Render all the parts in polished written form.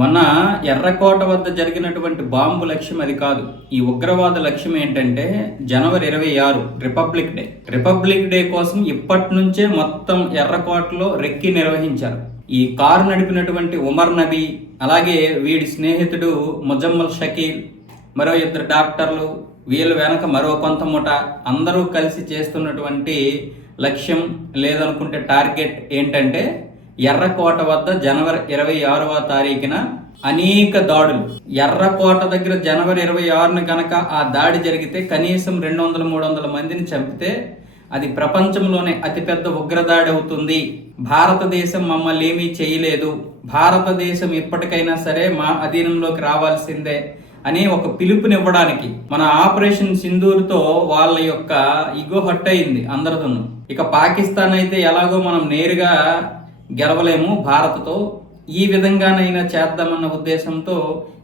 మొన్న ఎర్రకోట వద్ద జరిగినటువంటి బాంబు లక్ష్యం అది కాదు. ఈ ఉగ్రవాద లక్ష్యం ఏంటంటే జనవరి 26 రిపబ్లిక్ డే కోసం ఇప్పటి నుంచే మొత్తం ఎర్రకోటలో రెక్కి నిర్వహించారు. ఈ కారు నడిపినటువంటి ఉమర్ నబీ, అలాగే వీడి స్నేహితుడు ముజమ్మల్ షకీల్, మరో 2 డాక్టర్లు, వీళ్ళ వెనక మరో కొంత ముఠ, అందరూ కలిసి చేస్తున్నటువంటి లక్ష్యం లేదనుకుంటే టార్గెట్ ఏంటంటే ఎర్రకోట వద్ద జనవరి 26వ తారీఖున అనేక దాడులు. ఎర్రకోట దగ్గర జనవరి 26న కనుక ఆ దాడి జరిగితే కనీసం 200-300 మందిని చంపితే అది ప్రపంచంలోనే అతిపెద్ద ఉగ్రదాడి అవుతుంది. భారతదేశం మమ్మల్ని ఏమీ చేయలేదు, భారతదేశం ఇప్పటికైనా సరే మా అధీనంలోకి రావాల్సిందే అని ఒక పిలుపునివ్వడానికి మన ఆపరేషన్ సింధూర్తో వాళ్ళ యొక్క ఇగో హట్ అయింది అందరితోనూ. ఇక పాకిస్తాన్ అయితే ఎలాగో మనం నేరుగా గెలవలేము భారత్తో, ఈ విధంగానైనా చేద్దామన్న ఉద్దేశంతో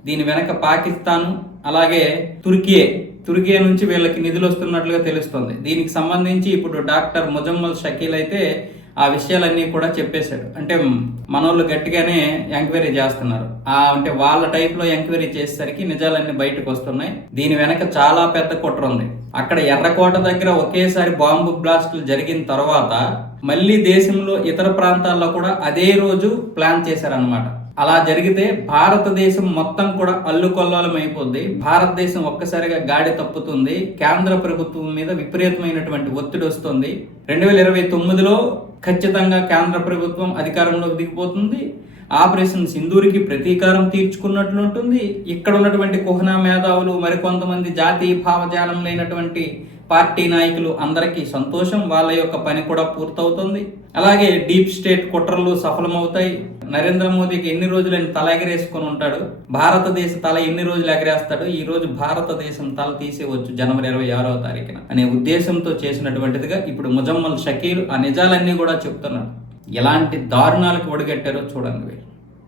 దీని వెనక పాకిస్తాన్ అలాగే తుర్కీ నుంచి వీళ్ళకి నిధులు వస్తున్నట్లుగా తెలుస్తుంది. దీనికి సంబంధించి ఇప్పుడు డాక్టర్ ముజమ్మల్ షకీల్ అయితే ఆ విషయాలన్నీ కూడా చెప్పేశాడు. అంటే మనోళ్ళు గట్టిగానే ఎంక్వైరీ చేస్తున్నారు. అంటే వాళ్ళ టైప్లో ఎంక్వైరీ చేసేసరికి నిజాలన్నీ బయటకు వస్తున్నాయి. దీని వెనక చాలా పెద్ద కుట్ర ఉంది. అక్కడ ఎర్రకోట దగ్గర ఒకేసారి బాంబు బ్లాస్టులు జరిగిన తర్వాత మళ్ళీ దేశంలో ఇతర ప్రాంతాల్లో కూడా అదే రోజు ప్లాన్ చేశారనమాట. అలా జరిగితే భారతదేశం మొత్తం కూడా అల్లుకొల్లోలం అయిపోద్ది. భారతదేశం ఒక్కసారిగా గాడి తప్పుతుంది. కేంద్ర ప్రభుత్వం మీద విపరీతమైనటువంటి ఒత్తిడి వస్తుంది. 2029లో ఖచ్చితంగా కేంద్ర ప్రభుత్వం అధికారంలోకి దిగిపోతుంది. ఆపరేషన్ సింధూరికి ప్రతీకారం తీర్చుకున్నట్లు ఉంటుంది. ఇక్కడ ఉన్నటువంటి కుహనా మేధావులు, మరికొంతమంది జాతీయ భావజాలం లేనటువంటి పార్టీ నాయకులు అందరికీ సంతోషం, వాళ్ళ యొక్క పని కూడా పూర్తవుతుంది. అలాగే డీప్ స్టేట్ కుట్రలు సఫలమవుతాయి. నరేంద్ర మోదీకి ఎన్ని రోజులు ఆయన తల ఎగరేసుకొని ఉంటాడు, భారతదేశ తల ఎన్ని రోజులు ఎగరేస్తాడు, ఈ రోజు భారతదేశం తల తీసేవచ్చు జనవరి 26వ తారీఖున అనే ఉద్దేశంతో చేసినటువంటిదిగా ఇప్పుడు ముజమ్మల్ షకీల్ ఆ నిజాలన్నీ కూడా చెప్తున్నాడు. ఎలాంటి దారుణాలకు ఒడిగట్టారో చూడండి.